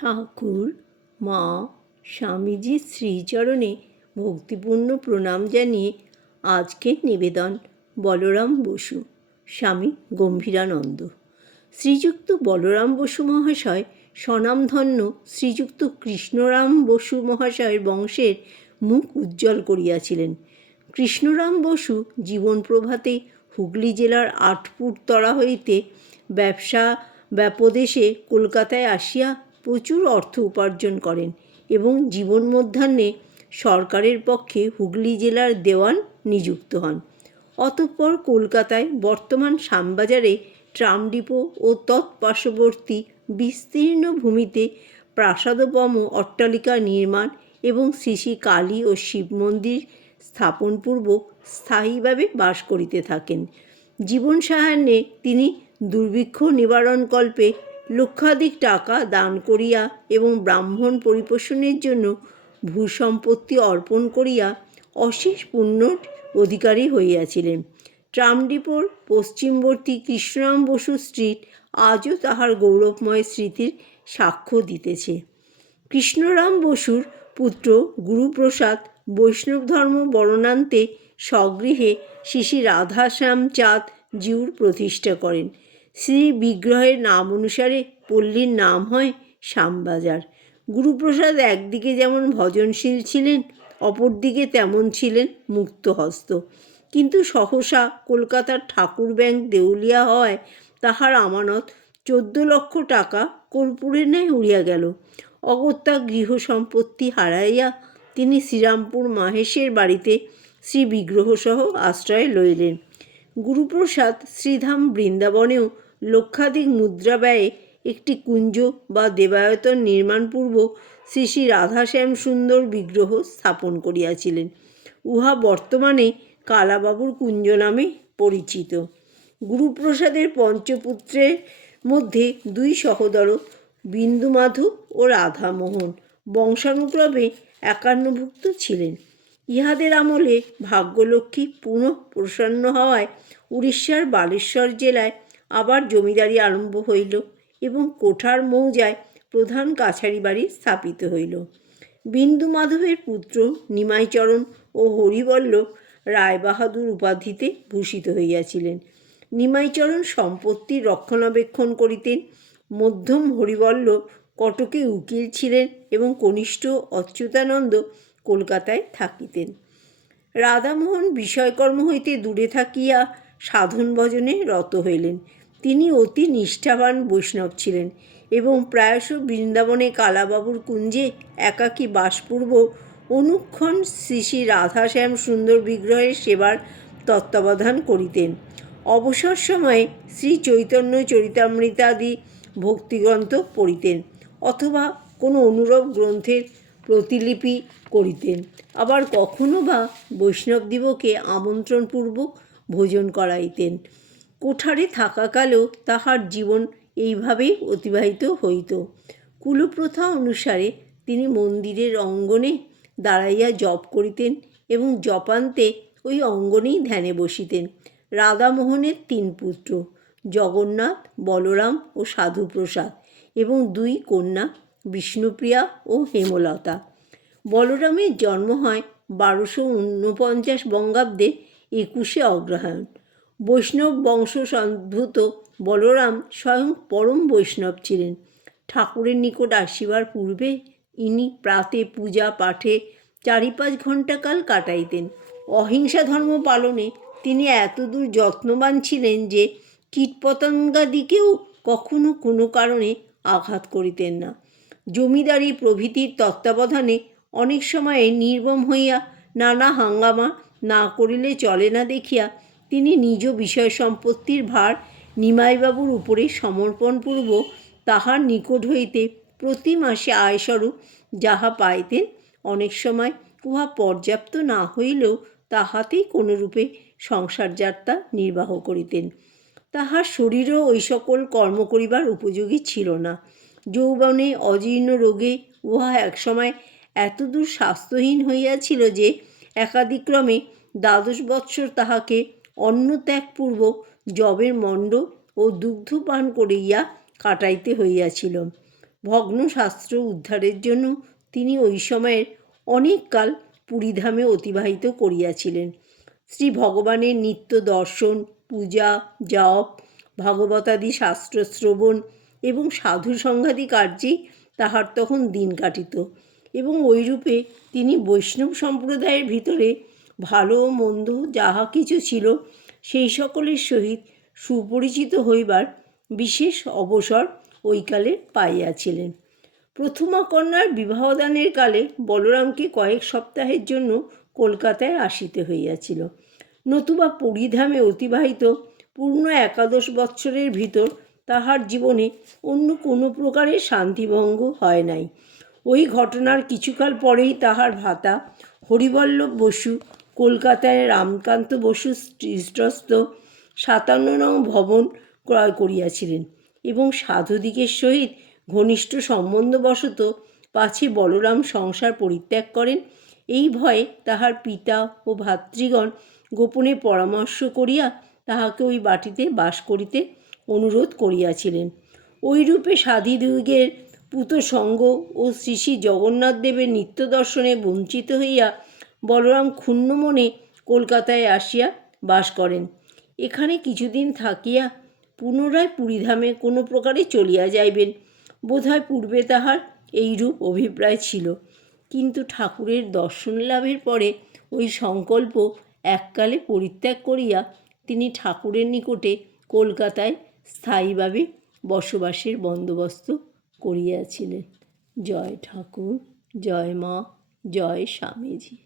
ঠাকুর মা স্বামীজির শ্রীচরণে ভক্তিপূর্ণ প্রণাম জানিয়ে আজকের নিবেদন বলরাম বসু, স্বামী গম্ভীরানন্দ। শ্রীযুক্ত বলরাম বসু মহাশয় স্বনামধন্য শ্রীযুক্ত কৃষ্ণরাম বসু মহাশয়ের বংশের মুখ উজ্জ্বল করিয়াছিলেন। কৃষ্ণরাম বসু জীবন প্রভাতে হুগলি জেলার আটপুর তরা হইতে ব্যবসা ব্যাপদেশে কলকাতায় আসিয়া প্রচুর অর্থ উপার্জন করেন এবং জীবন মধ্যাহ্নে সরকারের পক্ষে হুগলি জেলার দেওয়ান নিযুক্ত হন। অতঃপর কলকাতায় বর্তমান শ্যামবাজারে ট্রাম ডিপো ও তৎপার্শ্ববর্তী বিস্তীর্ণ ভূমিতে প্রাসাদোপম অট্টালিকা নির্মাণ এবং শ্রী শ্রী কালী ও শিব মন্দির স্থাপনপূর্বক স্থায়ীভাবে বাস করিতে থাকেন। জীবন সায়াহ্নে তিনি দুর্ভিক্ষ নিবারণকল্পে লক্ষাধিক টাকা দান করিয়া এবং ব্রাহ্মণ পরিপোষণের জন্য ভূসম্পত্তি অর্পণ করিয়া অশেষ পুণ্যর অধিকারী হইয়াছিলেন। ট্রাম ডিপোর পশ্চিমবর্তী কৃষ্ণরাম বসু স্ট্রিট আজও তাহার গৌরবময় স্মৃতির সাক্ষ্য দিতেছে। কৃষ্ণরাম বসুর পুত্র গুরুপ্রসাদ বৈষ্ণব ধর্ম বরণান্তে স্বগৃহে শ্রী শ্রী রাধাশ্যাম চাঁদ জিউর প্রতিষ্ঠা করেন। শ্রী বিগ্রহের নাম অনুসারে পল্লীর নাম হয় শ্যামবাজার। গুরুপ্রসাদ একদিকে যেমন ভজনশীল ছিলেন, অপরদিকে তেমন ছিলেন মুক্তহস্ত। কিন্তু সহসা কলকাতার ঠাকুর ব্যাংক দেউলিয়া হওয়ায় তাহার আমানত 14 লক্ষ টাকা কর্পূরের ন্যায় উড়িয়া গেল। অগত্যা গৃহ সম্পত্তি হারাইয়া তিনি শ্রীরামপুর মাহেশের বাড়িতে শ্রী বিগ্রহসহ আশ্রয় লইলেন। গুরুপ্রসাদ শ্রীধাম বৃন্দাবনেও লক্ষাধিক মুদ্রা ব্যয়ে একটি কুঞ্জ বা দেবায়তন নির্মাণপূর্বক শ্রী শ্রী রাধাশ্যাম সুন্দর বিগ্রহ স্থাপন করিয়াছিলেন। উহা বর্তমানে কালাবাবুর কুঞ্জ নামে পরিচিত। গুরুপ্রসাদের পঞ্চপুত্রের মধ্যে 2 সহোদর বিন্দুমাধব ও রাধামোহন বংশানুক্রমে 51ভুক্ত ছিলেন। ইহাদের আমলে ভাগ্যলক্ষ্মী পুনঃ প্রসন্ন হওয়ায় উড়িষ্যার বালেশ্বর জেলায় আবার জমিদারি আরম্ভ হইল এবং কোঠার মৌজায় প্রধান কাছারি বাড়ি স্থাপিত হইল। বিন্দুমাধবের পুত্র নিমাইচরণ ও হরিবল্লভ রায়বাহাদুর উপাধিতে ভূষিত হইয়াছিলেন। নিমাইচরণ সম্পত্তির রক্ষণাবেক্ষণ করিতেন। মধ্যম হরিবল্লভ কটকে উকিল ছিলেন এবং কনিষ্ঠ অচ্যুতানন্দ কলকাতায় থাকিতেন। রাধামোহন বিষয়কর্ম হইতে দূরে থাকিয়া সাধন ভজনে রত হইলেন। তিনি অতি নিষ্ঠাবান বৈষ্ণব ছিলেন এবং প্রায়শ বৃন্দাবনে কালাবাবুর কুঞ্জে একাকী বাসপূর্বক অনুক্ষণ শ্রী শ্রী রাধাশ্যাম সুন্দর বিগ্রহের সেবার তত্ত্বাবধান করিতেন। অবসর সময়ে শ্রী চৈতন্য চরিতামৃতাদি ভক্তিগ্রন্থ পড়িতেন অথবা কোনো অনুরূপ গ্রন্থের প্রতিলিপি করিতেন। আবার কখনো বা বৈষ্ণবদিগকে আমন্ত্রণপূর্বক ভোজন করাইতেন। কোঠারে থাকাকালেও তাহার জীবন এইভাবেই অতিবাহিত হইত। কুলপ্রথা অনুসারে তিনি মন্দিরের অঙ্গনে দাঁড়াইয়া জপ করিতেন এবং জপান্তে ওই অঙ্গনেই ধ্যানে বসিতেন। রাধামোহনের 3 পুত্র, জগন্নাথ, বলরাম ও সাধুপ্রসাদ, এবং 2 কন্যা, বিষ্ণুপ্রিয়া ও হেমলতা। বলরামের জন্ম হয় 1249 বঙ্গাব্দে 21শে অগ্রহায়ণ। বৈষ্ণব বংশ সম্ভূত বলরাম স্বয়ং পরম বৈষ্ণব ছিলেন। ঠাকুরের নিকট আসিবার পূর্বে ইনি প্রাতে পূজা পাঠে 4-5 ঘণ্টাকাল কাটাইতেন। অহিংসা ধর্ম পালনে তিনি এতদূর যত্নবান ছিলেন যে কীটপতঙ্গাদিকেও কখনো কোনো কারণে আঘাত করিতেন না। জমিদারি প্রভৃতির তত্ত্বাবধানে অনেক সময়ে নির্মম হইয়া নানা হাঙ্গামা না করিলে চলে না দেখিয়া তিনি নিজ বিষয় সম্পত্তির ভার নিমাইবাবুর উপরে সমর্পণপূর্বক তাহার নিকট হইতে প্রতি মাসে আয়স্বরূপ যাহা পাইতেন, অনেক সময় উহা পর্যাপ্ত না হইলেও তাহাতেই কোনোরূপে সংসারযাত্রা নির্বাহ করিতেন। তাহার শরীরও ওই সকল কর্ম করিবার উপযোগী ছিল না। যৌবনে অজীর্ণ রোগে উহা একসময় এতদূর স্বাস্থ্যহীন হইয়াছিল যে একাদিক্রমে 12 বৎসর তাহাকে অন্নত্যাগপূর্বক যবের মণ্ড ও দুগ্ধ পান করিয়া কাটাইতে হইয়াছিল। ভগ্ন শাস্ত্র উদ্ধারের জন্য তিনি ওই সময়ের অনেক কাল পুরীধামে অতিবাহিত করিয়াছিলেন। শ্রী ভগবানের নিত্য দর্শন, পূজা, জপ, ভাগবতাদি শাস্ত্র শ্রবণ এবং সাধু সংঘাদি কার্যেই তাহার তখন দিন কাটিত এবং ওইরূপে তিনি বৈষ্ণব সম্প্রদায়ের ভিতরে ভালো ও মন্দ যাহা কিছু ছিল সেই সকলের সহিত সুপরিচিত হইবার বিশেষ অবসর ওইকালে পাইয়াছিলেন। প্রথমা কন্যার বিবাহদানের কালে বলরামকে কয়েক সপ্তাহের জন্য কলকাতায় আসিতে হইয়াছিল, নতুবা পুরীধামে অতিবাহিত পূর্ণ 11 বৎসরের ভিতর তাহার জীবনে অন্য কোনো প্রকারের শান্তিভঙ্গ হয় নাই। ওই ঘটনার কিছুকাল পরেই তাহার ভ্রাতা হরিবল্লভ বসু কলকাতায় রামকান্ত বসু স্ট্রিটস্থ 57 নং ভবন ক্রয় করিয়াছিলেন এবং সাধুদিগের সহিত ঘনিষ্ঠ সম্বন্ধবশত পাছে বলরাম সংসার পরিত্যাগ করেন এই ভয়ে তাহার পিতা ও ভ্রাতৃগণ গোপনে পরামর্শ করিয়া তাহাকে ওই বাটিতে বাস করিতে অনুরোধ করিয়াছিলেন। ওইরূপে সাধুদিগের পূত সঙ্গ ও শ্রী শ্রী জগন্নাথ দেবের নিত্য দর্শনে বঞ্চিত হইয়া বলরাম ক্ষুণ্ণ মনে কলকাতায় আসিয়া বাস করেন। এখানে কিছুদিন থাকিয়া পুনরায় পুরীধামে কোনো প্রকারে চলিয়া যাইবেন, বোধহয় পূর্বে তাহার এইরূপ অভিপ্রায় ছিল, কিন্তু ঠাকুরের দর্শন লাভের পরে ওই সংকল্প এককালে পরিত্যাগ করিয়া তিনি ঠাকুরের নিকটে কলকাতায় স্থায়ীভাবে বসবাসের বন্দোবস্ত করিয়াছিলেন। জয় ঠাকুর, জয় মা, জয় স্বামীজি।